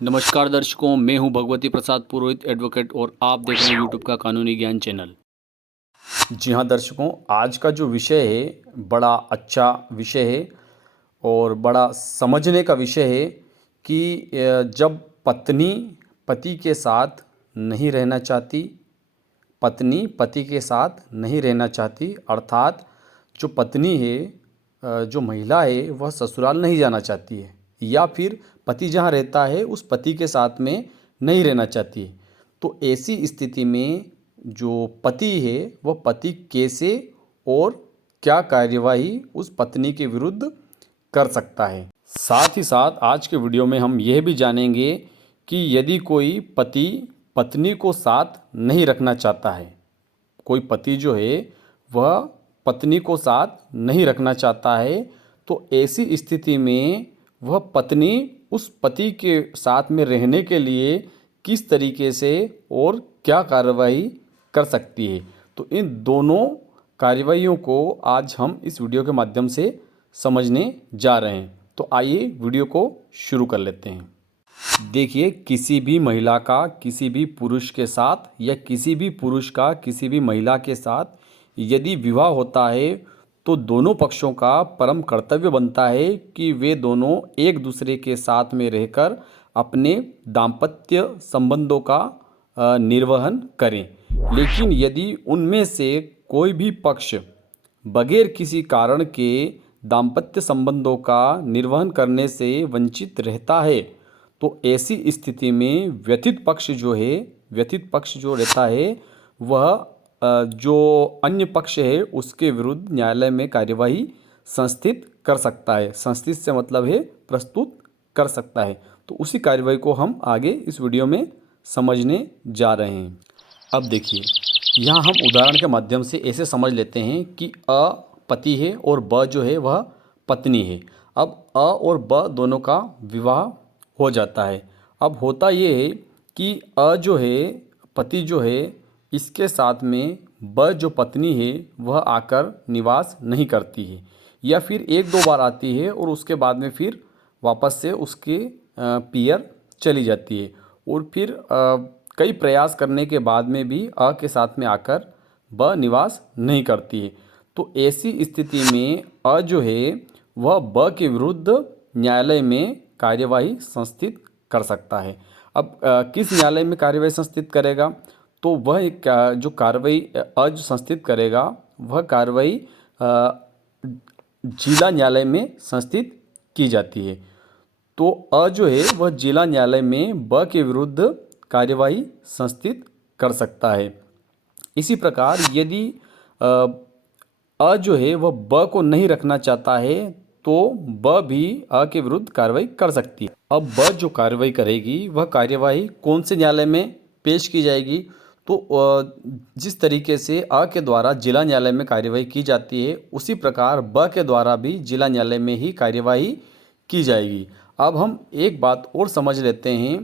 नमस्कार दर्शकों, मैं हूं भगवती प्रसाद पुरोहित एडवोकेट और आप देख रहे हैं यूट्यूब का कानूनी ज्ञान चैनल। जी हां दर्शकों, आज का जो विषय है बड़ा अच्छा विषय है और बड़ा समझने का विषय है कि जब पत्नी पति के साथ नहीं रहना चाहती, पत्नी पति के साथ नहीं रहना चाहती, अर्थात जो पत्नी है, जो महिला है वह ससुराल नहीं जाना चाहती है या फिर पति जहाँ रहता है उस पति के साथ में नहीं रहना चाहती है। तो ऐसी स्थिति में जो पति है वह पति कैसे और क्या कार्यवाही उस पत्नी के विरुद्ध कर सकता है। साथ ही साथ आज के वीडियो में हम यह भी जानेंगे कि यदि कोई पति पत्नी को साथ नहीं रखना चाहता है, कोई पति जो है वह पत्नी को साथ नहीं रखना चाहता है, तो ऐसी स्थिति में वह पत्नी उस पति के साथ में रहने के लिए किस तरीके से और क्या कार्रवाई कर सकती है। तो इन दोनों कार्रवाइयों को आज हम इस वीडियो के माध्यम से समझने जा रहे हैं। तो आइए वीडियो को शुरू कर लेते हैं। देखिए, किसी भी महिला का किसी भी पुरुष के साथ या किसी भी पुरुष का किसी भी महिला के साथ यदि विवाह होता है तो दोनों पक्षों का परम कर्तव्य बनता है कि वे दोनों एक दूसरे के साथ में रहकर अपने दाम्पत्य संबंधों का निर्वहन करें। लेकिन यदि उनमें से कोई भी पक्ष बगैर किसी कारण के दाम्पत्य संबंधों का निर्वहन करने से वंचित रहता है, तो ऐसी स्थिति में व्यथित पक्ष जो रहता है वह जो अन्य पक्ष है उसके विरुद्ध न्यायालय में कार्यवाही संस्थित कर सकता है। संस्थित से मतलब है प्रस्तुत कर सकता है। तो उसी कार्यवाही को हम आगे इस वीडियो में समझने जा रहे हैं। अब देखिए, यहाँ हम उदाहरण के माध्यम से ऐसे समझ लेते हैं कि अ पति है और ब जो है वह पत्नी है। अब अ और ब दोनों का विवाह हो जाता है। अब होता ये है कि अ जो है पति जो है इसके साथ में ब जो पत्नी है वह आकर निवास नहीं करती है या फिर एक दो बार आती है और उसके बाद में फिर वापस से उसके पियर चली जाती है और फिर कई प्रयास करने के बाद में भी अ के साथ में आकर ब निवास नहीं करती है। तो ऐसी स्थिति में अ जो है वह ब के विरुद्ध न्यायालय में कार्यवाही संस्थित कर सकता है। अब किस न्यायालय में कार्यवाही संस्थित करेगा, तो वह एक जो कार्रवाई जो संस्थित करेगा वह कार्रवाई जिला न्यायालय में संस्थित की जाती है। तो अ जो है वह जिला न्यायालय में ब के विरुद्ध कार्यवाही संस्थित कर सकता है। इसी प्रकार यदि अ जो है वह ब को नहीं रखना चाहता है तो ब भी अ के विरुद्ध कार्रवाई कर सकती है। अब ब जो कार्रवाई करेगी वह कार्यवाही कौन से न्यायालय में पेश की जाएगी, तो जिस तरीके से अ के द्वारा जिला न्यायालय में कार्यवाही की जाती है उसी प्रकार ब के द्वारा भी जिला न्यायालय में ही कार्यवाही की जाएगी। अब हम एक बात और समझ लेते हैं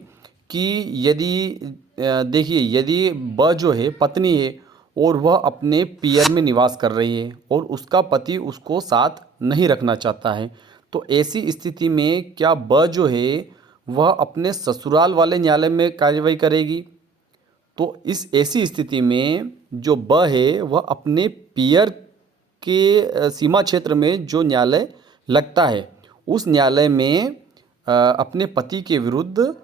कि यदि देखिए, यदि ब जो है पत्नी है और वह अपने पियर में निवास कर रही है और उसका पति उसको साथ नहीं रखना चाहता है, तो ऐसी स्थिति में क्या ब जो है वह अपने ससुराल वाले न्यायालय में कार्यवाही करेगी। तो इस ऐसी स्थिति में जो ब है वह अपने पियर के सीमा क्षेत्र में जो न्यायालय लगता है उस न्यायालय में अपने पति के विरुद्ध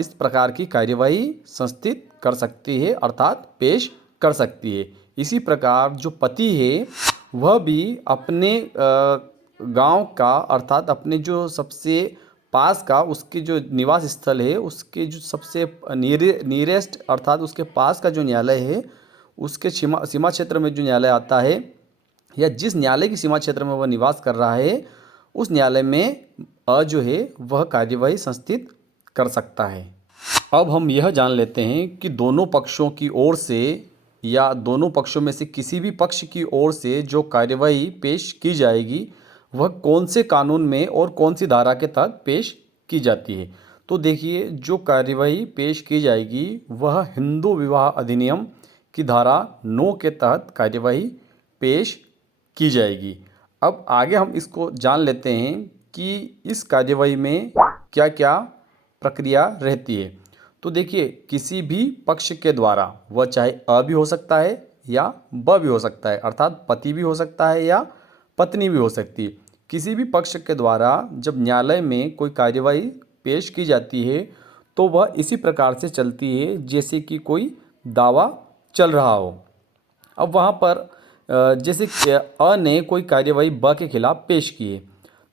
इस प्रकार की कार्यवाही संस्थित कर सकती है, अर्थात पेश कर सकती है। इसी प्रकार जो पति है वह भी अपने गांव का, अर्थात अपने जो सबसे पास का उसके जो निवास स्थल है उसके जो सबसे नियरेस्ट अर्थात उसके पास का जो न्यायालय है उसके सीमा क्षेत्र में जो न्यायालय आता है या जिस न्यायालय की सीमा क्षेत्र में वह निवास कर रहा है उस न्यायालय में अ जो है वह कार्यवाही संस्थित कर सकता है। अब हम यह जान लेते हैं कि दोनों पक्षों की ओर से या दोनों पक्षों में से किसी भी पक्ष की ओर से जो कार्यवाही पेश की जाएगी वह कौन से कानून में और कौन सी धारा के तहत पेश की जाती है। तो देखिए, जो कार्यवाही पेश की जाएगी वह हिंदू विवाह अधिनियम की धारा 9 के तहत कार्यवाही पेश की जाएगी। अब आगे हम इसको जान लेते हैं कि इस कार्यवाही में क्या क्या प्रक्रिया रहती है। तो देखिए, किसी भी पक्ष के द्वारा, वह चाहे अ भी हो सकता है या ब भी हो सकता है, अर्थात पति भी हो सकता है या पत्नी भी हो सकती है। किसी भी पक्ष के द्वारा जब न्यायालय में कोई कार्यवाही पेश की जाती है तो वह इसी प्रकार से चलती है जैसे कि कोई दावा चल रहा हो। अब वहाँ पर जैसे कि अ ने कोई कार्यवाही ब के खिलाफ पेश की है,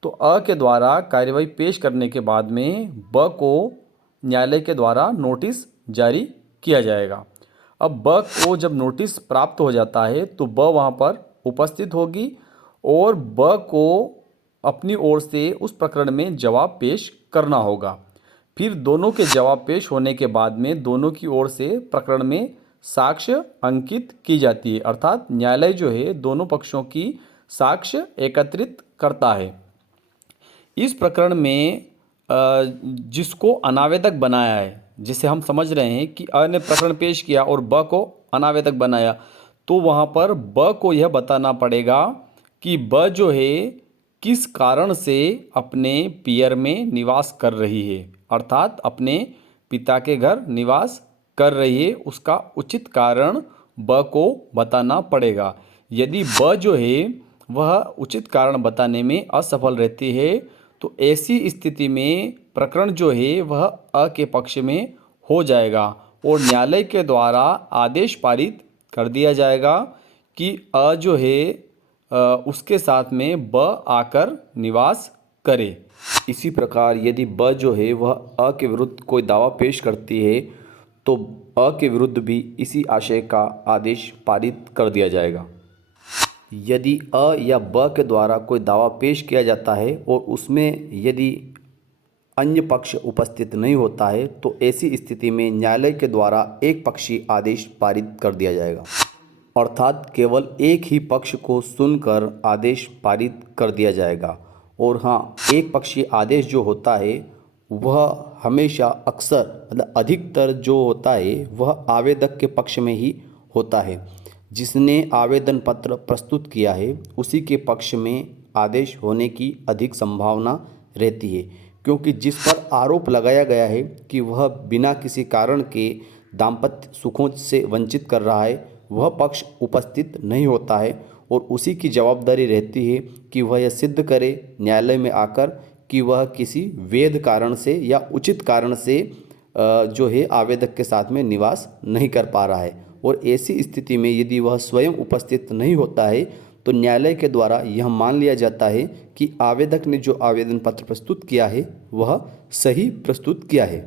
तो अ के द्वारा कार्यवाही पेश करने के बाद में ब को न्यायालय के द्वारा नोटिस जारी किया जाएगा। अब ब को जब नोटिस प्राप्त हो जाता है तो ब वहाँ पर उपस्थित होगी और ब को अपनी ओर से उस प्रकरण में जवाब पेश करना होगा। फिर दोनों के जवाब पेश होने के बाद में दोनों की ओर से प्रकरण में साक्ष्य अंकित की जाती है, अर्थात न्यायालय जो है दोनों पक्षों की साक्ष्य एकत्रित करता है। इस प्रकरण में जिसको अनावेदक बनाया है, जिसे हम समझ रहे हैं कि अ ने प्रकरण पेश किया और ब को अनावेदक बनाया, तो वहाँ पर ब को यह बताना पड़ेगा कि ब जो है किस कारण से अपने पियर में निवास कर रही है, अर्थात अपने पिता के घर निवास कर रही है, उसका उचित कारण ब को बताना पड़ेगा। यदि ब जो है वह उचित कारण बताने में असफल रहती है तो ऐसी स्थिति में प्रकरण जो है वह अ के पक्ष में हो जाएगा और न्यायालय के द्वारा आदेश पारित कर दिया जाएगा कि अ जो है उसके साथ में ब आकर निवास करे। इसी प्रकार यदि ब जो है वह अ के विरुद्ध कोई दावा पेश करती है तो अ के विरुद्ध भी इसी आशय का आदेश पारित कर दिया जाएगा। यदि अ या ब के द्वारा कोई दावा पेश किया जाता है और उसमें यदि अन्य पक्ष उपस्थित नहीं होता है तो ऐसी स्थिति में न्यायालय के द्वारा एक पक्षीय आदेश पारित कर दिया जाएगा, अर्थात केवल एक ही पक्ष को सुनकर आदेश पारित कर दिया जाएगा। और हाँ, एक पक्षीय आदेश जो होता है वह हमेशा अक्सर मतलब अधिकतर जो होता है वह आवेदक के पक्ष में ही होता है। जिसने आवेदन पत्र प्रस्तुत किया है उसी के पक्ष में आदेश होने की अधिक संभावना रहती है, क्योंकि जिस पर आरोप लगाया गया है कि वह बिना किसी कारण के दाम्पत्य सुखों से वंचित कर रहा है वह पक्ष उपस्थित नहीं होता है और उसी की जवाबदारी रहती है कि वह यह सिद्ध करे न्यायालय में आकर कि वह किसी वैध कारण से या उचित कारण से जो है आवेदक के साथ में निवास नहीं कर पा रहा है। और ऐसी स्थिति में यदि वह स्वयं उपस्थित नहीं होता है तो न्यायालय के द्वारा यह मान लिया जाता है कि आवेदक ने जो आवेदन पत्र प्रस्तुत किया है वह सही प्रस्तुत किया है।